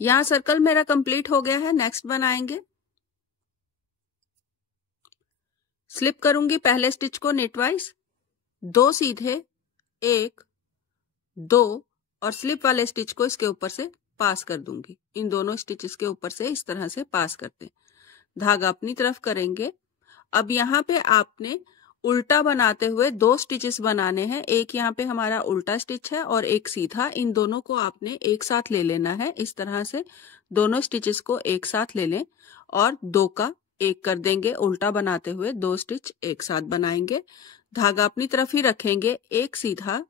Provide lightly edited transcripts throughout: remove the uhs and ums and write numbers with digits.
यहाँ सर्कल मेरा कंप्लीट हो गया है। नेक्स्ट बनाएंगे। स्लिप करूंगी पहले स्टिच को नेटवाइज, 2 सीधे, 1 2 और स्लिप वाले स्टिच को इसके ऊपर से पास कर दूंगी। इन दोनों स्टिचेस के ऊपर से इस तरह से पास करते हैं। धागा अपनी तरफ करेंगे। अब यहाँ पे आपने उल्टा बनाते हुए 2 स्टिचेस बनाने हैं। एक यहाँ पे हमारा उल्टा स्टिच है और एक सीधा। इन दोनों को आपने एक साथ ले लेना है। इस तरह से दोनों स्टिचेस को एक साथ ले लें और 2 का 1 कर देंगे। उल्टा बनाते हुए 2 स्टिच एक साथ बनाएंगे। धागा अपनी तरफ ही रखेंगे, एक सीधा,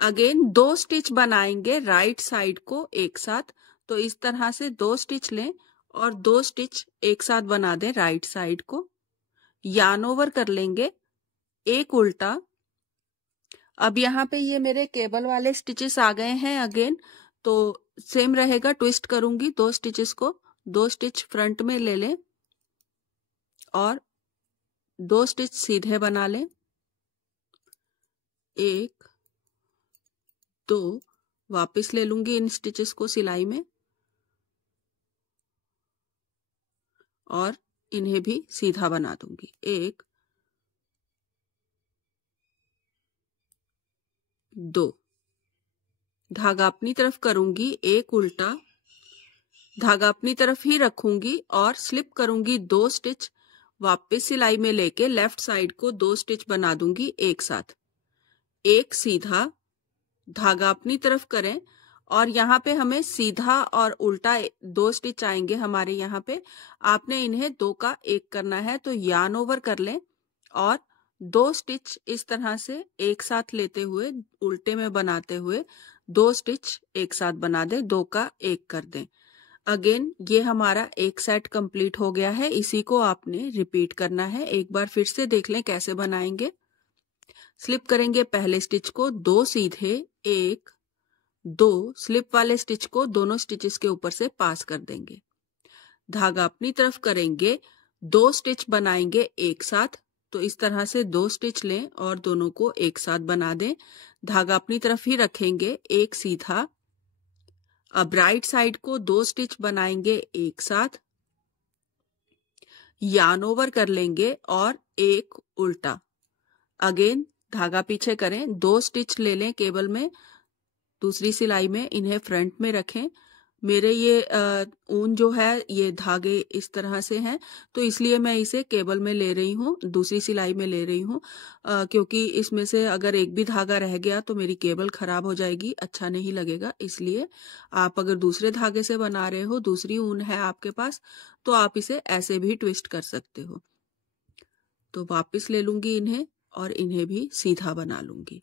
अगेन 2 स्टिच बनाएंगे राइट साइड को एक साथ। तो इस तरह से 2 स्टिच लें और 2 स्टिच एक साथ बना दें राइट साइड को। यार्न ओवर कर लेंगे, एक उल्टा। अब यहाँ पे ये मेरे केबल वाले स्टिचेस आ गए हैं अगेन, तो सेम रहेगा। ट्विस्ट करूंगी 2 स्टिचेस को, 2 स्टिच फ्रंट में ले लें और 2 स्टिच सीधे बना लें, 1 2। वापस ले लूंगी इन स्टिचेस को सिलाई में और इन्हें भी सीधा बना दूंगी, 1 2। धागा अपनी तरफ करूंगी, एक उल्टा, धागा अपनी तरफ ही रखूंगी और स्लिप करूंगी 2 स्टिच। वापस सिलाई में लेके लेफ्ट साइड को 2 स्टिच बना दूंगी एक साथ, एक सीधा, धागा अपनी तरफ करें और यहाँ पे हमें सीधा और उल्टा 2 स्टिच आएंगे हमारे यहाँ पे। आपने इन्हें 2 का 1 करना है, तो यार्न ओवर कर लें और 2 स्टिच इस तरह से एक साथ लेते हुए उल्टे में बनाते हुए 2 स्टिच एक साथ बना दें, 2 का 1 कर दें। अगेन ये हमारा एक सेट कंप्लीट हो गया है। इसी को आपने रिपीट करना है। एक बार फिर से देख लें कैसे बनाएंगे। स्लिप करेंगे पहले स्टिच को, 2 सीधे, 1 2, स्लिप वाले स्टिच को दोनों स्टिचेस के ऊपर से पास कर देंगे। धागा अपनी तरफ करेंगे, 2 स्टिच बनाएंगे एक साथ। तो इस तरह से 2 स्टिच लें और दोनों को एक साथ बना दें। धागा अपनी तरफ ही रखेंगे, एक सीधा। अब राइट साइड को 2 स्टिच बनाएंगे एक साथ, यार्न ओवर कर लेंगे और एक उल्टा। अगेन धागा पीछे करें, 2 स्टिच ले लें केबल में, दूसरी सिलाई में इन्हें फ्रंट में रखें। मेरे ये ऊन जो है ये धागे इस तरह से हैं, तो इसलिए मैं इसे केबल में ले रही हूँ, दूसरी सिलाई में ले रही हूँ, क्योंकि इसमें से अगर एक भी धागा रह गया तो मेरी केबल खराब हो जाएगी, अच्छा नहीं लगेगा। इसलिए आप अगर दूसरे धागे से बना रहे हो, दूसरी ऊन है आपके पास, तो आप इसे ऐसे भी ट्विस्ट कर सकते हो। तो वापस ले लूंगी इन्हें और इन्हें भी सीधा बना लूंगी।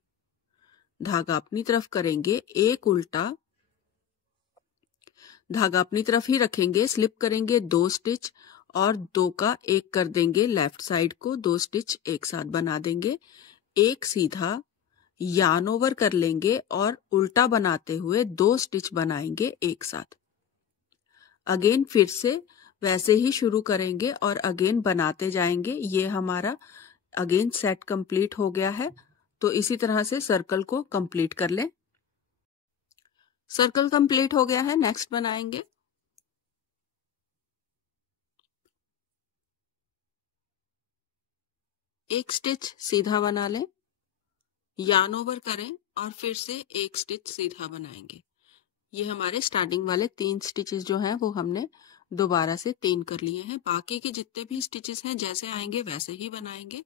धागा अपनी तरफ करेंगे, एक उल्टा, धागा अपनी तरफ ही रखेंगे, स्लिप करेंगे 2 स्टिच और 2 का 1 कर देंगे लेफ्ट साइड को, 2 स्टिच एक साथ बना देंगे, एक सीधा, यार्न ओवर कर लेंगे और उल्टा बनाते हुए 2 स्टिच बनाएंगे एक साथ। अगेन फिर से वैसे ही शुरू करेंगे और अगेन बनाते जाएंगे। ये हमारा अगेन सेट कंप्लीट हो गया है। तो इसी तरह से सर्कल को कंप्लीट कर लें। सर्कल कंप्लीट हो गया है। नेक्स्ट बनाएंगे। एक स्टिच सीधा बना लें, यार्न ओवर करें और फिर से एक स्टिच सीधा बनाएंगे। ये हमारे स्टार्टिंग वाले 3 स्टिचेस जो हैं वो हमने दोबारा से 3 कर लिए हैं। बाकी के जितने भी स्टिचेस हैं जैसे आएंगे वैसे ही बनाएंगे।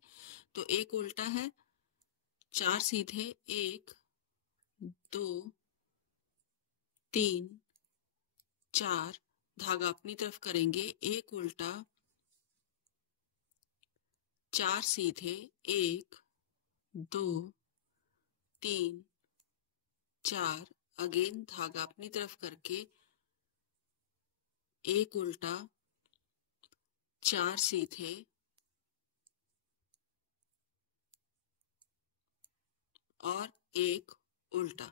तो एक उल्टा है, 4 सीधे, 1 2 3 4, धागा अपनी तरफ करेंगे, एक उल्टा, 4 सीधे, 1 2 3 4, अगेन धागा अपनी तरफ करके एक उल्टा, 4 सीधे और एक उल्टा।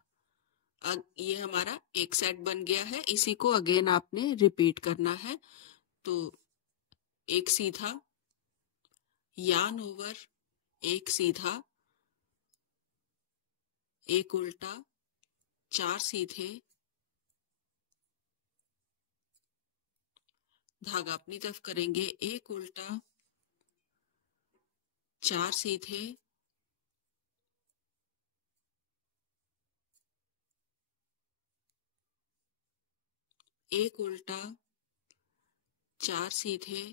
अब ये हमारा एक सेट बन गया है। इसी को अगेन आपने रिपीट करना है। तो एक सीधा, यार्न ओवर, एक सीधा, एक उल्टा, 4 सीधे, धागा अपनी तरफ करेंगे, एक उल्टा, 4 सीधे, एक उल्टा, 4 सीधे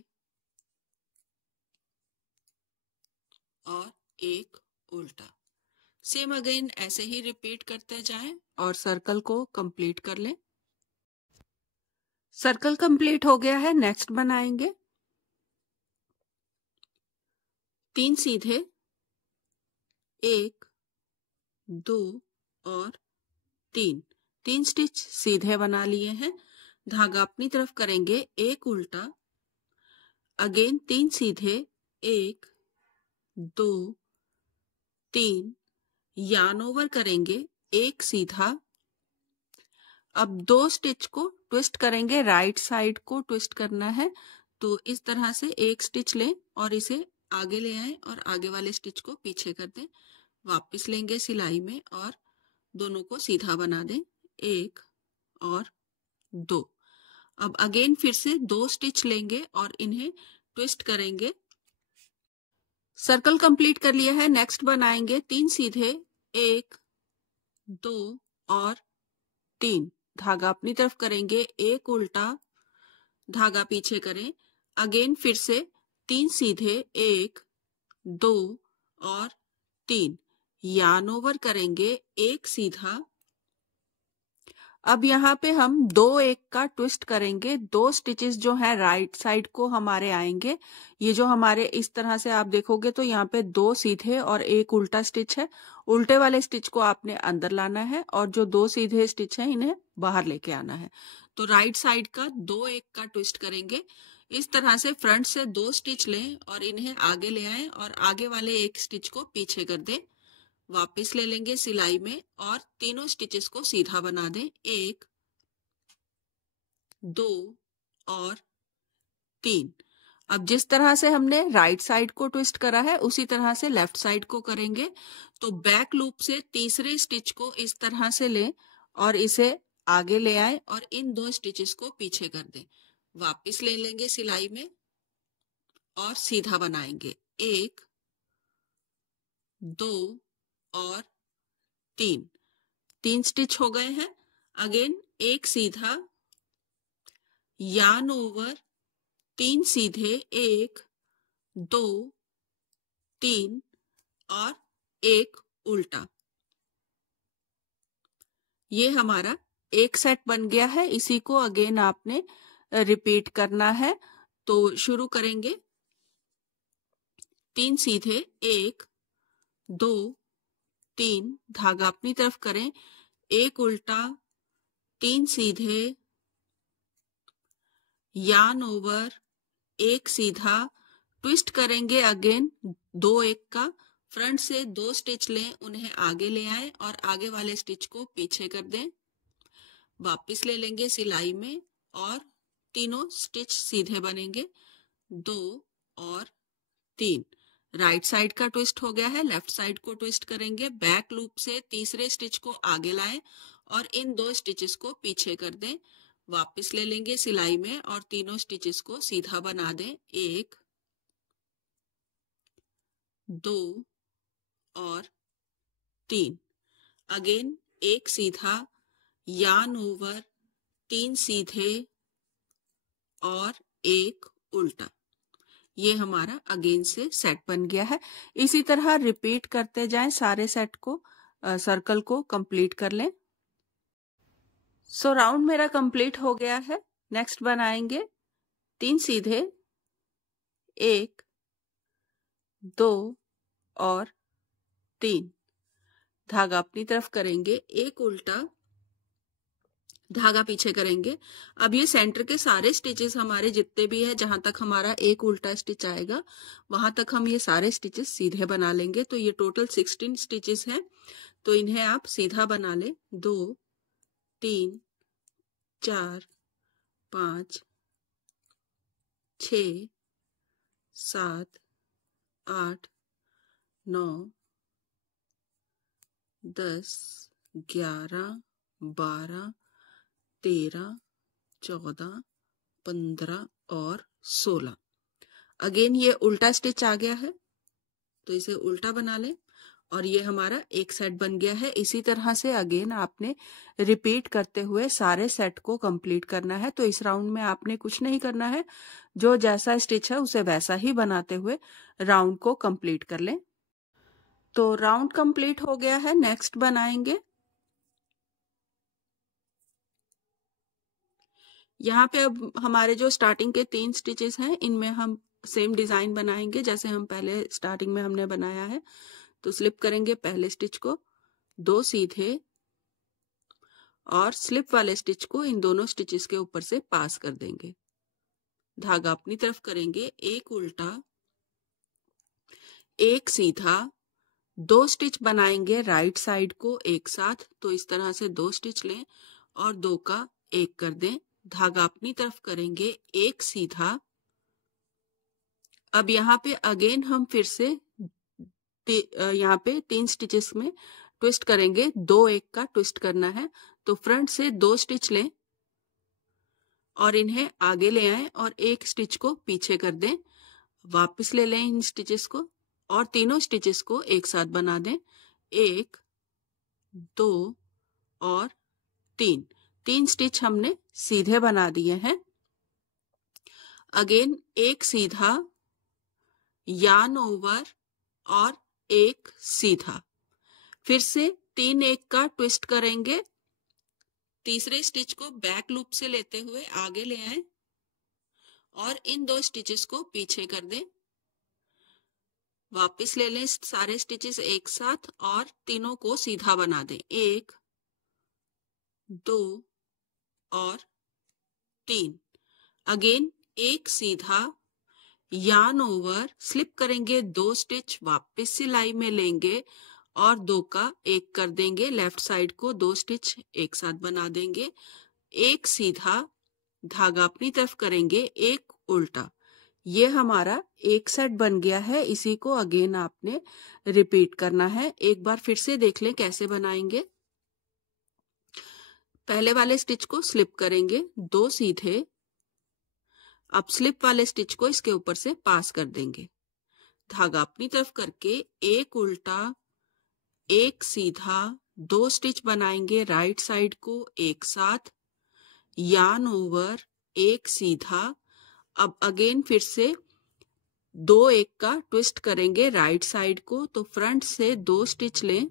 और एक उल्टा। सेम अगेन ऐसे ही रिपीट करते जाएं और सर्कल को कंप्लीट कर लें। सर्कल कंप्लीट हो गया है। नेक्स्ट बनाएंगे 3 सीधे, 1 2 और 3 स्टिच सीधे बना लिए हैं। धागा अपनी तरफ करेंगे, एक उल्टा, अगेन 3 सीधे, 1 2 3, यार्न ओवर करेंगे, एक सीधा। अब 2 स्टिच को ट्विस्ट करेंगे, राइट साइड को ट्विस्ट करना है। तो इस तरह से एक स्टिच लें और इसे आगे ले आए और आगे वाले स्टिच को पीछे कर दें। वापस लेंगे सिलाई में और दोनों को सीधा बना दें, 1 और 2। अब अगेन फिर से 2 स्टिच लेंगे और इन्हें ट्विस्ट करेंगे। सर्कल कंप्लीट कर लिया है। नेक्स्ट बनाएंगे 3 सीधे, 1 2 और 3, धागा अपनी तरफ करेंगे, एक उल्टा, धागा पीछे करें, अगेन फिर से 3 सीधे, 1 2 और 3, यार्न ओवर करेंगे, एक सीधा। अब यहाँ पे हम 2 1 का ट्विस्ट करेंगे। 2 स्टिचेस जो है राइट साइड को हमारे आएंगे। ये जो हमारे इस तरह से आप देखोगे तो यहाँ पे 2 सीधे और एक उल्टा स्टिच है। उल्टे वाले स्टिच को आपने अंदर लाना है और जो 2 सीधे स्टिच है इन्हें बाहर लेके आना है। तो राइट साइड का 2 1 का ट्विस्ट करेंगे। इस तरह से फ्रंट से 2 स्टिच लें और इन्हें आगे ले आए और आगे वाले एक स्टिच को पीछे कर दें। वापस ले लेंगे सिलाई में और तीनों स्टिचेस को सीधा बना दें, 1 2 और 3। अब जिस तरह से हमने राइट साइड को ट्विस्ट करा है उसी तरह से लेफ्ट साइड को करेंगे। तो बैक लूप से तीसरे स्टिच को इस तरह से लें और इसे आगे ले आए और इन 2 स्टिचेस को पीछे कर दें। वापस ले लेंगे सिलाई में और सीधा बनाएंगे, 1 2 और 3 स्टिच हो गए हैं। अगेन एक सीधा, यार्न ओवर, 3 सीधे, 1 2 3 और एक उल्टा। ये हमारा एक सेट बन गया है। इसी को अगेन आपने रिपीट करना है। तो शुरू करेंगे, 3 सीधे, 1 2 3, धागा अपनी तरफ करें, एक उल्टा, 3 सीधे, यार्न ओवर, एक सीधा, ट्विस्ट करेंगे अगेन 2 1 का। फ्रंट से 2 स्टिच लें, उन्हें आगे ले आए और आगे वाले स्टिच को पीछे कर दें। वापस ले लेंगे सिलाई में और तीनों स्टिच सीधे बनेंगे, 2 और 3। राइट साइड का ट्विस्ट हो गया है। लेफ्ट साइड को ट्विस्ट करेंगे, बैक लूप से तीसरे स्टिच को आगे लाएं और इन 2 स्टिचेस को पीछे कर दें। वापस ले लेंगे सिलाई में और तीनों स्टिचेस को सीधा बना दें, 1 2 और 3। अगेन एक सीधा, यार्न ओवर, 3 सीधे और एक उल्टा। ये हमारा अगेन से सेट बन गया है। इसी तरह रिपीट करते जाएं, सारे सेट को, सर्कल को कंप्लीट कर लें। सो राउंड मेरा कंप्लीट हो गया है। नेक्स्ट बनाएंगे 3 सीधे, 1 2 और 3, धागा अपनी तरफ करेंगे, एक उल्टा, धागा पीछे करेंगे। अब ये सेंटर के सारे स्टिचेस हमारे जितने भी है, जहां तक हमारा एक उल्टा स्टिच आएगा वहां तक हम ये सारे स्टिचेस सीधे बना लेंगे। तो ये टोटल 16 स्टिचेस हैं। तो इन्हें आप सीधा बना लें, 2 3 4 5 6 7 8 9 10 11 12, 13, 14, 15 और 16। अगेन ये उल्टा स्टिच आ गया है, तो इसे उल्टा बना लें और ये हमारा एक सेट बन गया है। इसी तरह से अगेन आपने रिपीट करते हुए सारे सेट को कंप्लीट करना है। तो इस राउंड में आपने कुछ नहीं करना है, जो जैसा स्टिच है उसे वैसा ही बनाते हुए राउंड को कंप्लीट कर लें। तो राउंड कंप्लीट हो गया है। नेक्स्ट बनाएंगे, यहाँ पे अब हमारे जो स्टार्टिंग के 3 स्टिचेस हैं इनमें हम सेम डिजाइन बनाएंगे जैसे हम पहले स्टार्टिंग में हमने बनाया है। तो स्लिप करेंगे पहले स्टिच को, 2 सीधे और स्लिप वाले स्टिच को इन दोनों स्टिचेस के ऊपर से पास कर देंगे। धागा अपनी तरफ करेंगे, एक उल्टा, एक सीधा, 2 स्टिच बनाएंगे राइट साइड को एक साथ। तो इस तरह से 2 स्टिच लें और 2 का 1 कर दें। धागा अपनी तरफ करेंगे, एक सीधा। अब यहाँ पे अगेन हम फिर से यहाँ पे 3 स्टिचेस में ट्विस्ट करेंगे, 2 1 का ट्विस्ट करना है। तो फ्रंट से 2 स्टिच लें और इन्हें आगे ले आएं और एक स्टिच को पीछे कर दें। वापस ले लें इन स्टिचेस को और तीनों स्टिचेस को एक साथ बना दें, 1, 2 और 3। 3 स्टिच हमने सीधे बना दिए हैं। अगेन एक सीधा, यार्न ओवर और एक सीधा, फिर से 3 1 का ट्विस्ट करेंगे। तीसरे स्टिच को बैक लूप से लेते हुए आगे ले आएं और इन 2 स्टिचेस को पीछे कर दें। वापस ले लें सारे स्टिचेस एक साथ और तीनों को सीधा बना दें, 1, 2 और 3। अगेन एक सीधा, यार्न ओवर, स्लिप करेंगे 2 स्टिच, वापस सिलाई में लेंगे और 2 का 1 कर देंगे। लेफ्ट साइड को 2 स्टिच एक साथ बना देंगे, एक सीधा, धागा अपनी तरफ करेंगे, एक उल्टा। ये हमारा एक सेट बन गया है। इसी को अगेन आपने रिपीट करना है। एक बार फिर से देख लें कैसे बनाएंगे। पहले वाले स्टिच को स्लिप करेंगे, 2 सीधे। अब स्लिप वाले स्टिच को इसके ऊपर से पास कर देंगे। धागा अपनी तरफ करके एक उल्टा, एक सीधा, 2 स्टिच बनाएंगे राइट साइड को एक साथ, यार्न ओवर, एक सीधा। अब अगेन फिर से 2 1 का ट्विस्ट करेंगे राइट साइड को। तो फ्रंट से 2 स्टिच लें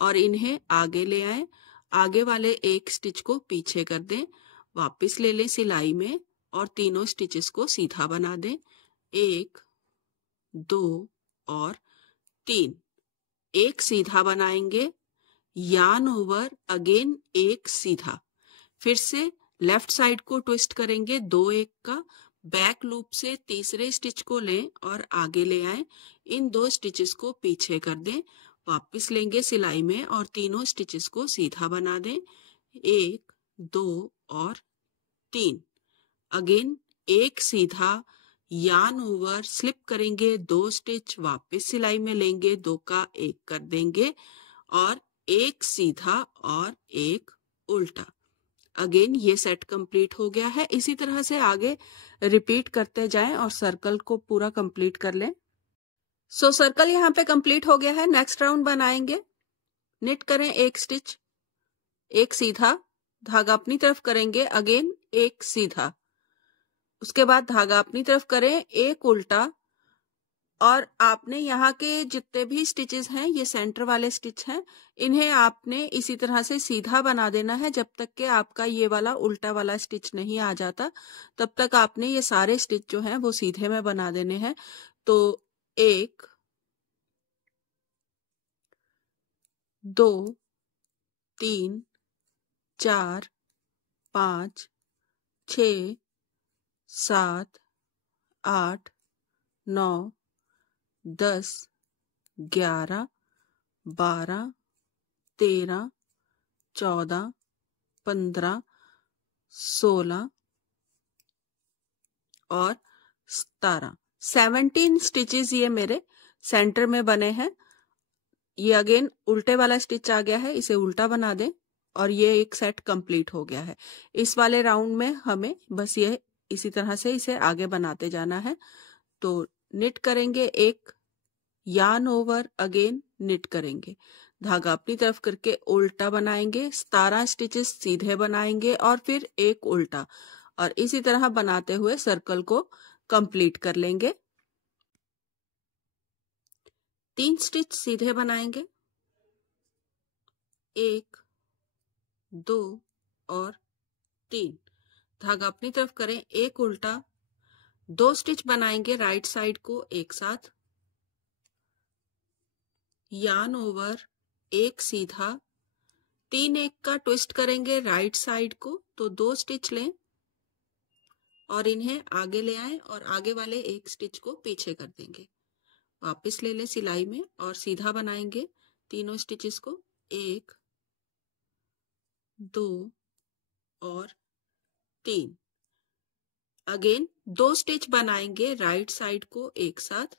और इन्हें आगे ले आएं। आगे वाले एक स्टिच को पीछे कर दें, वापस ले लें सिलाई में और तीनों स्टिचेस को सीधा बना दें, 1, 2 और 3। एक सीधा बनाएंगे, यार्न ओवर, अगेन एक सीधा, फिर से लेफ्ट साइड को ट्विस्ट करेंगे 2 1 का, बैक लूप से तीसरे स्टिच को लें और आगे ले आएं। इन 2 स्टिचेस को पीछे कर दें, वापस लेंगे सिलाई में और तीनों स्टिचेस को सीधा बना दें, 1, 2 और 3। अगेन एक सीधा, यार्न ओवर, स्लिप करेंगे 2 स्टिच, वापस सिलाई में लेंगे, 2 का 1 कर देंगे और एक सीधा और एक उल्टा। अगेन ये सेट कंप्लीट हो गया है। इसी तरह से आगे रिपीट करते जाएं और सर्कल को पूरा कंप्लीट कर लें। सो सर्कल यहाँ पे कंप्लीट हो गया है। नेक्स्ट राउंड बनाएंगे, निट करें एक स्टिच, एक सीधा, धागा अपनी तरफ करेंगे, अगेन एक सीधा, उसके बाद धागा अपनी तरफ करें, एक उल्टा और आपने यहाँ के जितने भी स्टिचेस हैं ये सेंटर वाले स्टिच हैं, इन्हें आपने इसी तरह से सीधा बना देना है जब तक कि आपका ये वाला उल्टा वाला स्टिच नहीं आ जाता। तब तक आपने ये सारे स्टिच जो हैं वो सीधे में बना देने हैं। तो 1, 2, 3, 4, 5, 6, 7, 8, 9, 10, 11, 12, 13, 14, 15, 16 और 17 17 स्टिचेस ये मेरे सेंटर में बने हैं। ये अगेन उल्टे वाला स्टिच आ गया है, इसे उल्टा बना दें और ये एक सेट कंप्लीट हो गया है। इस वाले राउंड में हमें बस ये इसी तरह से इसे आगे बनाते जाना है। तो निट करेंगे, एक यार्न ओवर, अगेन निट करेंगे, धागा अपनी तरफ करके उल्टा बनाएंगे, 17 स्टिचेस सीधे बनाएंगे और फिर एक उल्टा, और इसी तरह बनाते हुए सर्कल को कंप्लीट कर लेंगे। 3 स्टिच सीधे बनाएंगे, 1 2 और 3, धागा अपनी तरफ करें, एक उल्टा, 2 स्टिच बनाएंगे राइट साइड को एक साथ, यार्न ओवर, एक सीधा, 3 एक का ट्विस्ट करेंगे राइट साइड को, तो 2 स्टिच लें और इन्हें आगे ले आएं और आगे वाले एक स्टिच को पीछे कर देंगे। वापस ले लें सिलाई में और सीधा बनाएंगे तीनों स्टिचेस को, 1 2 और 3। अगेन 2 स्टिच बनाएंगे राइट साइड को एक साथ,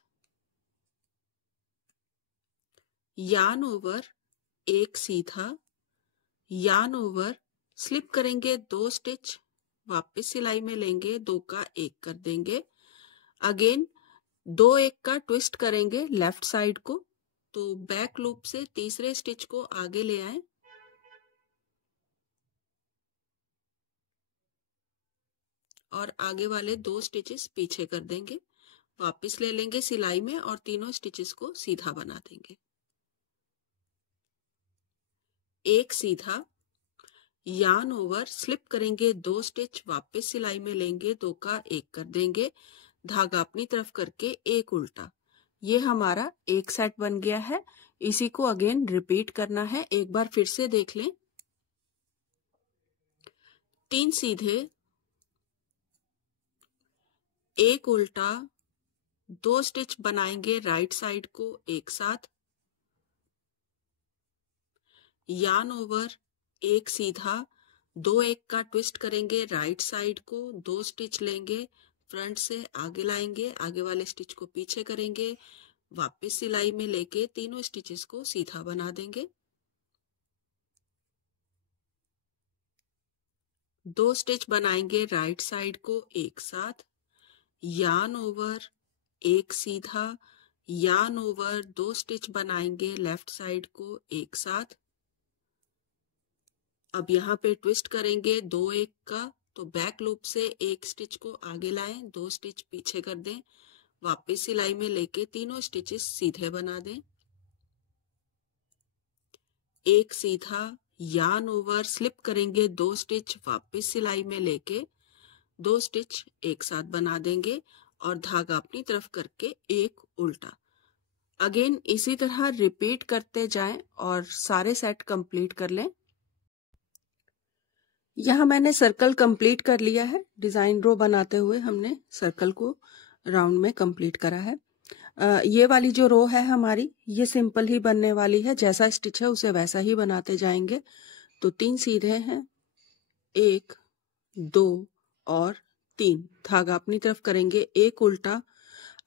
यार्न ओवर, एक सीधा, यार्न ओवर, स्लिप करेंगे 2 स्टिच, वापस सिलाई में लेंगे, 2 का 1 कर देंगे। अगेन 2 एक का ट्विस्ट करेंगे लेफ्ट साइड को, तो बैक लूप से तीसरे स्टिच को आगे ले आएं और आगे वाले 2 स्टिचेस पीछे कर देंगे। वापस ले लेंगे सिलाई में और तीनों स्टिचेस को सीधा बना देंगे, एक सीधा, यार्न ओवर, स्लिप करेंगे 2 स्टिच, वापस सिलाई में लेंगे, 2 का 1 कर देंगे, धागा अपनी तरफ करके एक उल्टा। ये हमारा एक सेट बन गया है। इसी को अगेन रिपीट करना है, एक बार फिर से देख लें। 3 सीधे, एक उल्टा, 2 स्टिच बनाएंगे राइट साइड को एक साथ, यार्न ओवर, एक सीधा, 2 एक का ट्विस्ट करेंगे राइट साइड को, 2 स्टिच लेंगे, फ्रंट से आगे लाएंगे, आगे वाले स्टिच को पीछे करेंगे, वापस सिलाई में लेके तीनों स्टिचेस को सीधा बना देंगे, 2 स्टिच बनाएंगे राइट साइड को एक साथ, यार्न ओवर, एक सीधा, यार्न ओवर, 2 स्टिच बनाएंगे लेफ्ट साइड को एक साथ। अब यहाँ पे ट्विस्ट करेंगे 2 एक का, तो बैक लूप से एक स्टिच को आगे लाएं, 2 स्टिच पीछे कर दें, वापस सिलाई में लेके तीनों स्टिचेस सीधे बना दें, एक सीधा, यार्न ओवर, स्लिप करेंगे 2 स्टिच, वापस सिलाई में लेके 2 स्टिच एक साथ बना देंगे और धागा अपनी तरफ करके एक उल्टा। अगेन इसी तरह रिपीट करते जाएं और सारे सेट कंप्लीट कर लें। यहाँ मैंने सर्कल कंप्लीट कर लिया है, डिजाइन रो बनाते हुए हमने सर्कल को राउंड में कंप्लीट करा है। ये वाली जो रो है हमारी, ये सिंपल ही बनने वाली है, जैसा स्टिच है उसे वैसा ही बनाते जाएंगे। तो 3 सीधे हैं, 1 2 और 3, धागा अपनी तरफ करेंगे एक उल्टा।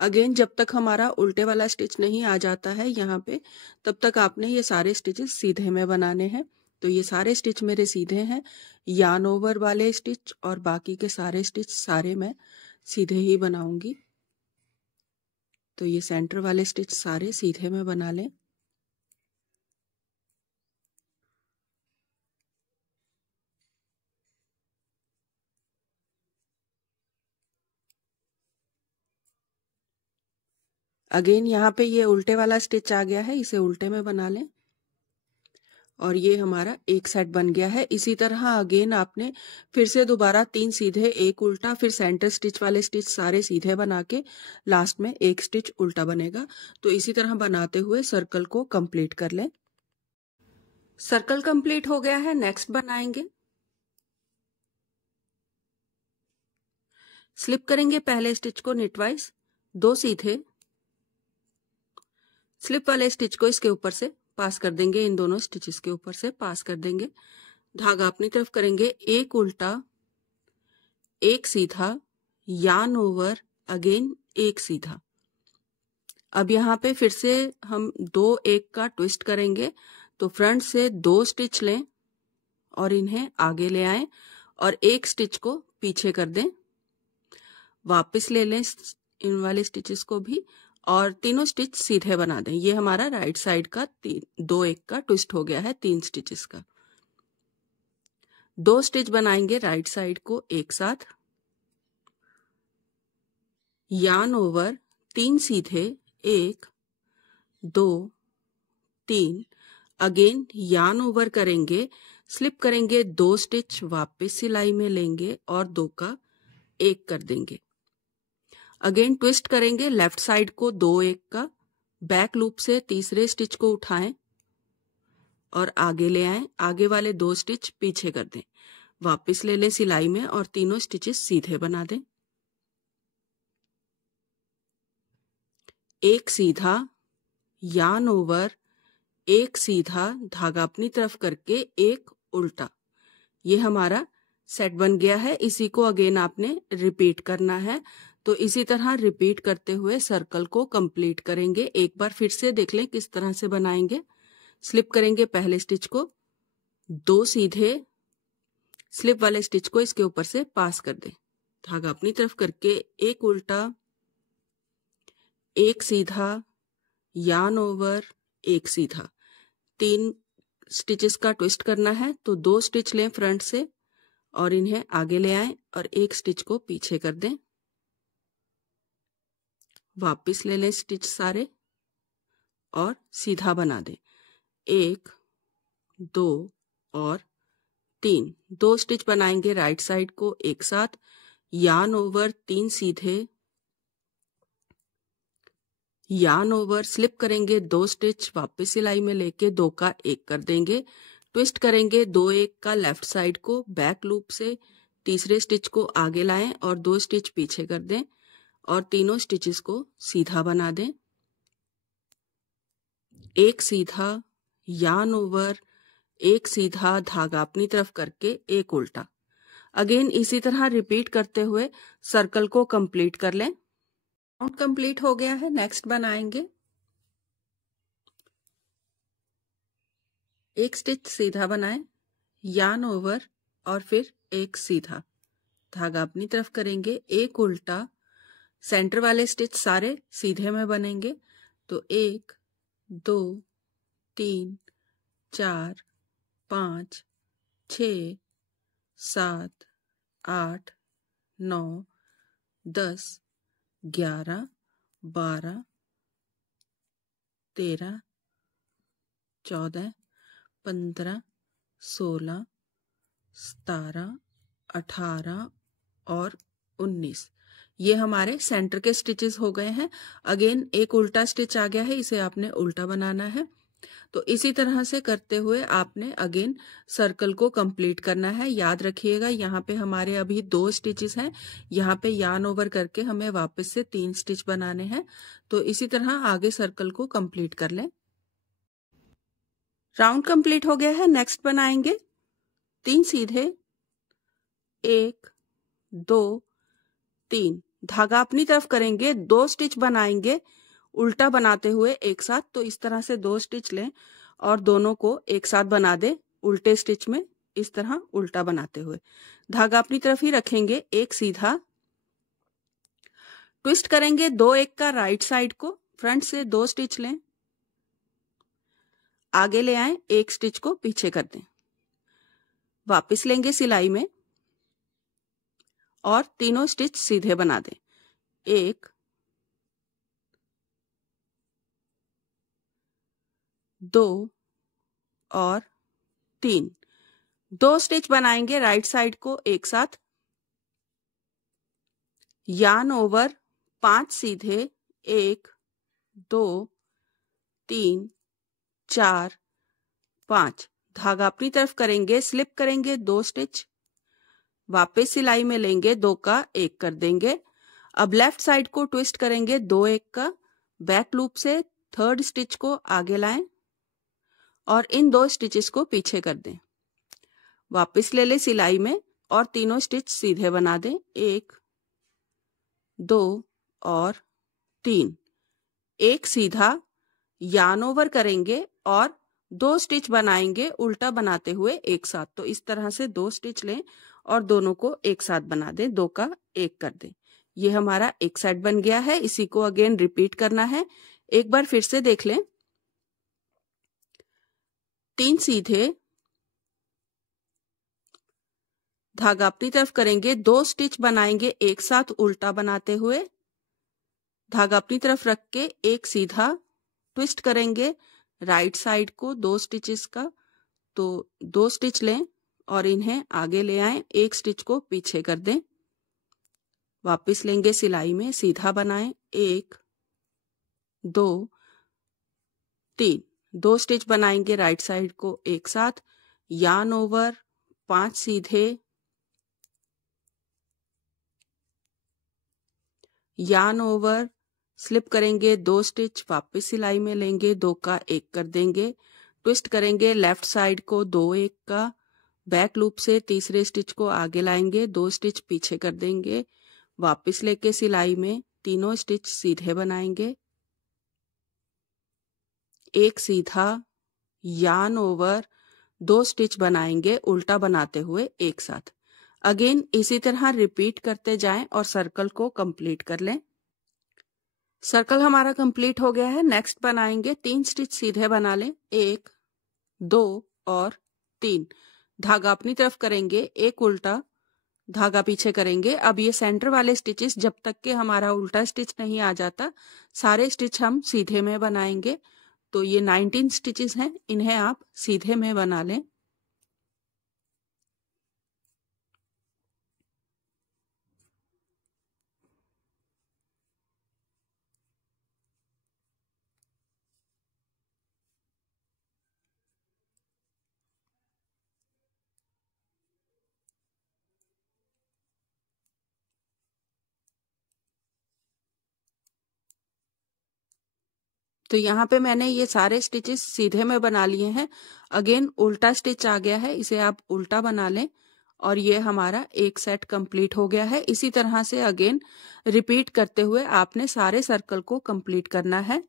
अगेन जब तक हमारा उल्टे वाला स्टिच नहीं आ जाता है यहाँ पे, तब तक आपने ये सारे स्टिचेस सीधे में बनाने हैं। तो ये सारे स्टिच मेरे सीधे हैं, यार्न ओवर वाले स्टिच और बाकी के सारे स्टिच सारे मैं सीधे ही बनाऊंगी। तो ये सेंटर वाले स्टिच सारे सीधे में बना लें। अगेन यहाँ पे ये उल्टे वाला स्टिच आ गया है, इसे उल्टे में बना लें और ये हमारा एक सेट बन गया है। इसी तरह अगेन आपने फिर से दोबारा 3 सीधे, एक उल्टा, फिर सेंटर स्टिच वाले स्टिच सारे सीधे बना के लास्ट में एक स्टिच उल्टा बनेगा। तो इसी तरह बनाते हुए सर्कल को कंप्लीट कर लें। सर्कल कंप्लीट हो गया है, नेक्स्ट बनाएंगे। स्लिप करेंगे पहले स्टिच को निटवाइज, 2 सीधे, स्लिप वाले स्टिच को इसके ऊपर से पास कर देंगे, इन दोनों स्टिचेस के ऊपर से पास कर देंगे, धागा अपनी तरफ करेंगे एक उल्टा, एक सीधा, यार्न ओवर, अगेन एक सीधा, अब यहाँ पे फिर से हम 2 एक का ट्विस्ट करेंगे। तो फ्रंट से 2 स्टिच लें और इन्हें आगे ले आएं और 1 स्टिच को पीछे कर दें। वापस ले लें इन वाले स्टिचेस को भी और तीनों स्टिच सीधे बना दें। ये हमारा राइट साइड का 2 एक का ट्विस्ट हो गया है 3 स्टिचेस का। 2 स्टिच बनाएंगे राइट साइड को एक साथ, यार्न ओवर 3 सीधे 1 2 3, अगेन यार्न ओवर करेंगे, स्लिप करेंगे 2 स्टिच, वापस सिलाई में लेंगे और 2 का 1 कर देंगे। अगेन ट्विस्ट करेंगे लेफ्ट साइड को 2 एक का, बैक लूप से तीसरे स्टिच को उठाएं और आगे ले आएं, आगे वाले 2 स्टिच पीछे कर दें, वापस ले लें सिलाई में और तीनों स्टिचेस सीधे बना दें। एक सीधा, यार्न ओवर, एक सीधा, धागा अपनी तरफ करके एक उल्टा। ये हमारा सेट बन गया है। इसी को अगेन आपने रिपीट करना है। तो इसी तरह रिपीट करते हुए सर्कल को कंप्लीट करेंगे। एक बार फिर से देख लें किस तरह से बनाएंगे। स्लिप करेंगे पहले स्टिच को, 2 सीधे, स्लिप वाले स्टिच को इसके ऊपर से पास कर दें, धागा अपनी तरफ करके एक उल्टा, एक सीधा, यार्न ओवर, एक सीधा। 3 स्टिचेस का ट्विस्ट करना है। तो 2 स्टिच लें फ्रंट से और इन्हें आगे ले आएं और 1 स्टिच को पीछे कर दें, वापस ले लें स्टिच सारे और सीधा बना दें। 1 2 और 3, 2 स्टिच बनाएंगे राइट साइड को एक साथ, यार्न ओवर 3 सीधे, यार्न ओवर, स्लिप करेंगे 2 स्टिच, वापस सिलाई में लेके 2 का 1 कर देंगे। ट्विस्ट करेंगे 2 एक का लेफ्ट साइड को, बैक लूप से तीसरे स्टिच को आगे लाएं और 2 स्टिच पीछे कर दें और तीनों स्टिचेस को सीधा बना दें। एक सीधा, यार्न ओवर, एक सीधा, धागा अपनी तरफ करके एक उल्टा। अगेन इसी तरह रिपीट करते हुए सर्कल को कंप्लीट कर लें। राउंड कंप्लीट हो गया है। नेक्स्ट बनाएंगे, एक स्टिच सीधा बनाएं, यार्न ओवर और फिर एक सीधा, धागा अपनी तरफ करेंगे एक उल्टा, सेंटर वाले स्टिच सारे सीधे में बनेंगे। तो 1 2 3 4 5 6 7 8 9 10 11 12 13 14 15 16 17 18 और 19। ये हमारे सेंटर के स्टिचेस हो गए हैं। अगेन एक उल्टा स्टिच आ गया है, इसे आपने उल्टा बनाना है। तो इसी तरह से करते हुए आपने अगेन सर्कल को कंप्लीट करना है। याद रखिएगा यहाँ पे हमारे अभी 2 स्टिचेस हैं, यहाँ पे यार्न ओवर करके हमें वापस से 3 स्टिच बनाने हैं। तो इसी तरह आगे सर्कल को कंप्लीट कर लें। राउंड कंप्लीट हो गया है। नेक्स्ट बनाएंगे 3 सीधे, 1 2 3, धागा अपनी तरफ करेंगे, 2 स्टिच बनाएंगे उल्टा बनाते हुए एक साथ। तो इस तरह से 2 स्टिच लें और दोनों को एक साथ बना दें उल्टे स्टिच में, इस तरह उल्टा बनाते हुए। धागा अपनी तरफ ही रखेंगे, एक सीधा, ट्विस्ट करेंगे 2 एक का राइट साइड को, फ्रंट से 2 स्टिच लें, आगे ले आएं, 1 स्टिच को पीछे कर दें, वापस लेंगे सिलाई में और तीनों स्टिच सीधे बना दें। 1 2 और 3, 2 स्टिच बनाएंगे राइट साइड को एक साथ, यार्न ओवर 5 सीधे, 1 2 3 4 5, धागा अपनी तरफ करेंगे, स्लिप करेंगे 2 स्टिच, वापस सिलाई में लेंगे, 2 का 1 कर देंगे। अब लेफ्ट साइड को ट्विस्ट करेंगे 2 एक का, बैक लूप से थर्ड स्टिच को आगे लाएं और इन 2 स्टिचेस को पीछे कर दें, वापस ले ले सिलाई में और तीनों स्टिच सीधे बना दें। 1 2 और 3, एक सीधा यार्न ओवर करेंगे और 2 स्टिच बनाएंगे उल्टा बनाते हुए एक साथ। तो इस तरह से 2 स्टिच लें और दोनों को एक साथ बना दें, 2 का 1 कर दें। ये हमारा एक साइड बन गया है। इसी को अगेन रिपीट करना है। एक बार फिर से देख लें। 3 सीधे, धागा अपनी तरफ करेंगे, 2 स्टिच बनाएंगे एक साथ उल्टा बनाते हुए, धागा अपनी तरफ रख के एक सीधा ट्विस्ट करेंगे राइट साइड को 2 स्टिचेस का। तो 2 स्टिच लें और इन्हें आगे ले आएं, एक स्टिच को पीछे कर दें, वापस लेंगे सिलाई में, सीधा बनाएं, 1 2 3, 2 स्टिच बनाएंगे राइट साइड को एक साथ, यार्न ओवर, 5 सीधे, यार्न ओवर, स्लिप करेंगे 2 स्टिच, वापस सिलाई में लेंगे, 2 का 1 कर देंगे, ट्विस्ट करेंगे लेफ्ट साइड को 2 1 का, बैक लूप से तीसरे स्टिच को आगे लाएंगे, 2 स्टिच पीछे कर देंगे, वापस लेके सिलाई में तीनों स्टिच सीधे बनाएंगे, एक सीधा, यार्न ओवर, 2 स्टिच बनाएंगे उल्टा बनाते हुए एक साथ। अगेन इसी तरह रिपीट करते जाएं और सर्कल को कंप्लीट कर लें। सर्कल हमारा कंप्लीट हो गया है। नेक्स्ट बनाएंगे 3 स्टिच सीधे बना लें, 1 2 और 3, धागा अपनी तरफ करेंगे, एक उल्टा, धागा पीछे करेंगे। अब ये सेंटर वाले स्टिचेस जब तक के हमारा उल्टा स्टिच नहीं आ जाता, सारे स्टिच हम सीधे में बनाएंगे। तो ये 19 स्टिचेस हैं, इन्हें आप सीधे में बना लें। तो यहाँ पे मैंने ये सारे स्टिचेस सीधे में बना लिए हैं। अगेन उल्टा स्टिच आ गया है, इसे आप उल्टा बना लें और ये हमारा एक सेट कंप्लीट हो गया है। इसी तरह से अगेन रिपीट करते हुए आपने सारे सर्कल को कंप्लीट करना है।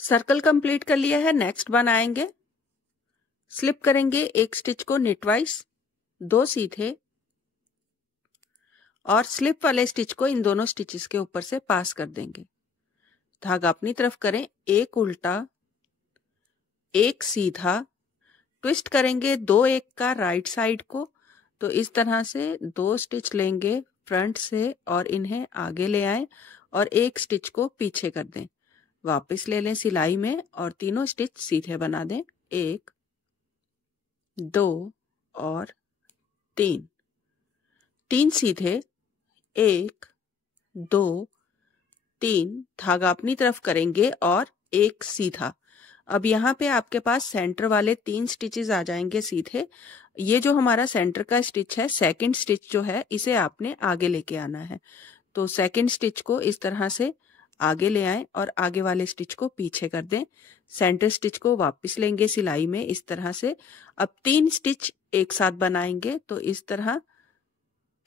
सर्कल कंप्लीट कर लिया है। नेक्स्ट बनाएंगे, स्लिप करेंगे एक स्टिच को निटवाइस, 2 सीधे और स्लिप वाले स्टिच को इन दोनों स्टिचेस के ऊपर से पास कर देंगे, धागा अपनी तरफ करें, एक उल्टा, एक सीधा, ट्विस्ट करेंगे 2 1 का राइट साइड को। तो इस तरह से 2 स्टिच लेंगे फ्रंट से और इन्हें आगे ले आएं और एक स्टिच को पीछे कर दें, वापस ले लें सिलाई में और तीनों स्टिच सीधे बना दें, 1 2 और 3, 3 सीधे, 1 2 3, धागा अपनी तरफ करेंगे और एक सीधा। अब यहाँ पे आपके पास सेंटर वाले 3 स्टिचेस आ जाएंगे सीधे। ये जो हमारा सेंटर का स्टिच है, सेकंड स्टिच जो है, इसे आपने आगे लेके आना है। तो सेकंड स्टिच को इस तरह से आगे ले आएं और आगे वाले स्टिच को पीछे कर दें, सेंटर स्टिच को वापस लेंगे सिलाई में इस तरह से। अब 3 स्टिच एक साथ बनाएंगे, तो इस तरह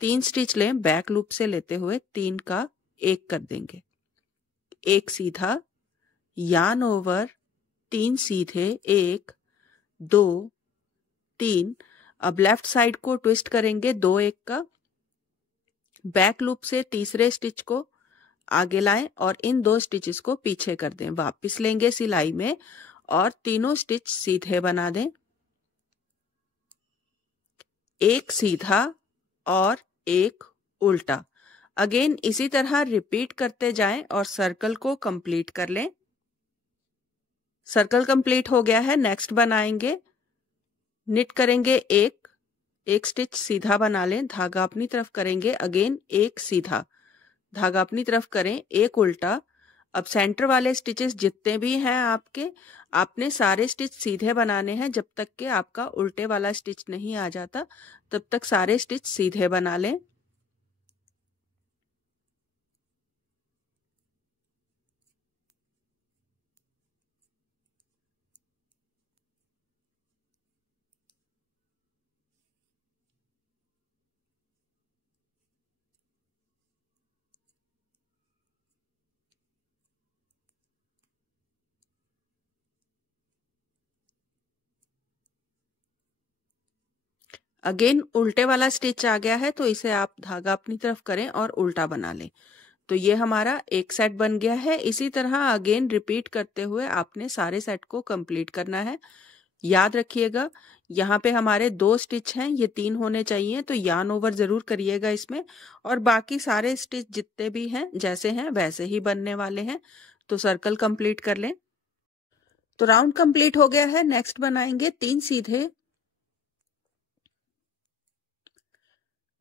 3 स्टिच लें, बैक लूप से लेते हुए 3 का 1 कर देंगे, एक सीधा, यार्न ओवर, 3 सीधे, 1 2 3। अब लेफ्ट साइड को ट्विस्ट करेंगे 2 1 का, बैक लूप से तीसरे स्टिच को आगे लाएं और इन 2 स्टिचेस को पीछे कर दें, वापस लेंगे सिलाई में और तीनों स्टिच सीधे बना दें, एक सीधा और एक उल्टा। अगेन इसी तरह रिपीट करते जाएं और सर्कल को कंप्लीट कर लें। सर्कल कंप्लीट हो गया है। नेक्स्ट बनाएंगे, निट करेंगे एक स्टिच सीधा बना लें, धागा अपनी तरफ करेंगे, अगेन एक सीधा, धागा अपनी तरफ करें, एक उल्टा। अब सेंटर वाले स्टिचेस जितने भी हैं आपके, आपने सारे स्टिच सीधे बनाने हैं जब तक कि आपका उल्टे वाला स्टिच नहीं आ जाता, तब तक सारे स्टिच सीधे बना लें। अगेन उल्टे वाला स्टिच आ गया है, तो इसे आप धागा अपनी तरफ करें और उल्टा बना लें। तो ये हमारा एक सेट बन गया है। इसी तरह अगेन रिपीट करते हुए आपने सारे सेट को कंप्लीट करना है। याद रखिएगा यहाँ पे हमारे 2 स्टिच हैं, ये 3 होने चाहिए, तो यार्न ओवर जरूर करिएगा इसमें। और बाकी सारे स्टिच जितने भी हैं जैसे हैं वैसे ही बनने वाले हैं। तो सर्कल कंप्लीट कर लें। तो राउंड कंप्लीट हो गया है। नेक्स्ट बनाएंगे 3 सीधे,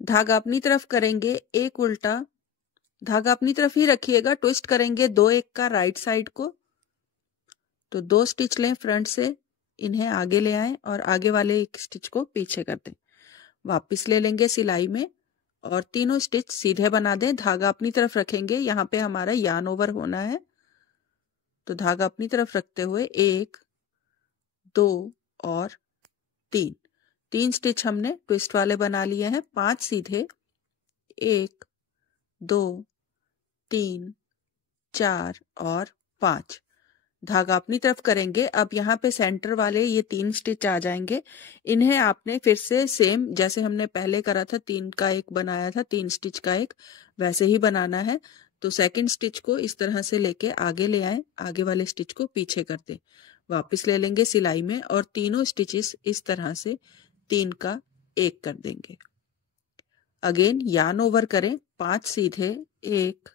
धागा अपनी तरफ करेंगे, एक उल्टा, धागा अपनी तरफ ही रखिएगा, ट्विस्ट करेंगे 2 एक का राइट साइड को। तो 2 स्टिच लें फ्रंट से, इन्हें आगे ले आएं और आगे वाले एक स्टिच को पीछे कर दें। वापस ले लेंगे सिलाई में और तीनों स्टिच सीधे बना दें। धागा अपनी तरफ रखेंगे, यहाँ पे हमारा यार्न ओवर होना है। तो धागा अपनी तरफ रखते हुए 1 2 और 3 स्टिच हमने ट्विस्ट वाले बना लिए हैं। 5 सीधे, 1 2 3 4 और 5, धागा अपनी तरफ करेंगे। अब यहाँ पे सेंटर वाले ये 3 स्टिच आ जाएंगे। इन्हें आपने फिर से सेम जैसे हमने पहले करा था, 3 का एक बनाया था, 3 स्टिच का एक, वैसे ही बनाना है। तो सेकंड स्टिच को इस तरह से लेके आगे ले आए, आगे वाले स्टिच को पीछे कर दें। वापस ले लेंगे सिलाई में और तीनों स्टिचेस इस तरह से 3 का एक कर देंगे। अगेन यार्न ओवर करें, 5 सीधे, 1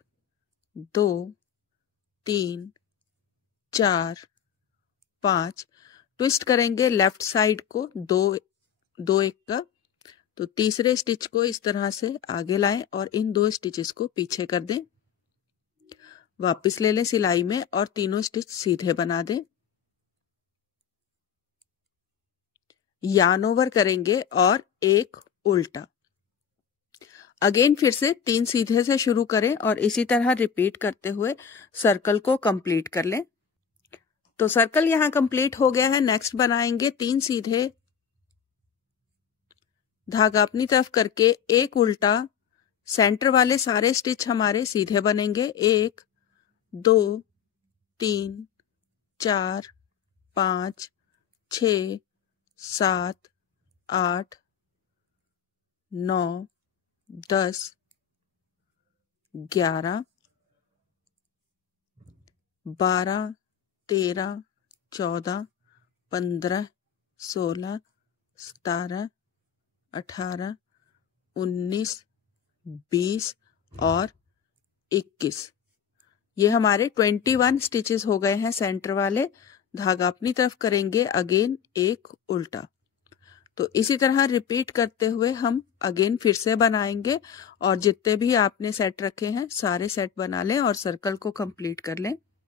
2 3 4 5, ट्विस्ट करेंगे लेफ्ट साइड को 2 एक का। तो तीसरे स्टिच को इस तरह से आगे लाएं और इन 2 स्टिचेस को पीछे कर दें। वापस ले लें सिलाई में और तीनों स्टिच सीधे बना दें। यार्न ओवर करेंगे और एक उल्टा। अगेन फिर से 3 सीधे से शुरू करें और इसी तरह रिपीट करते हुए सर्कल को कंप्लीट कर लें। तो सर्कल यहाँ कंप्लीट हो गया है। नेक्स्ट बनाएंगे 3 सीधे, धागा अपनी तरफ करके एक उल्टा, सेंटर वाले सारे स्टिच हमारे सीधे बनेंगे। 1 2 3 4 5 6 7 8 9 10 11 12 13 14 15 16 17 18 19 20 और 21, ये हमारे 21 स्टिचेस हो गए हैं सेंटर वाले। धागा अपनी तरफ करेंगे, अगेन एक उल्टा। तो इसी तरह रिपीट करते हुए हम अगेन फिर से बनाएंगे और जितने भी आपने सेट रखे हैं सारे सेट बना लें और सर्कल को कंप्लीट कर लें।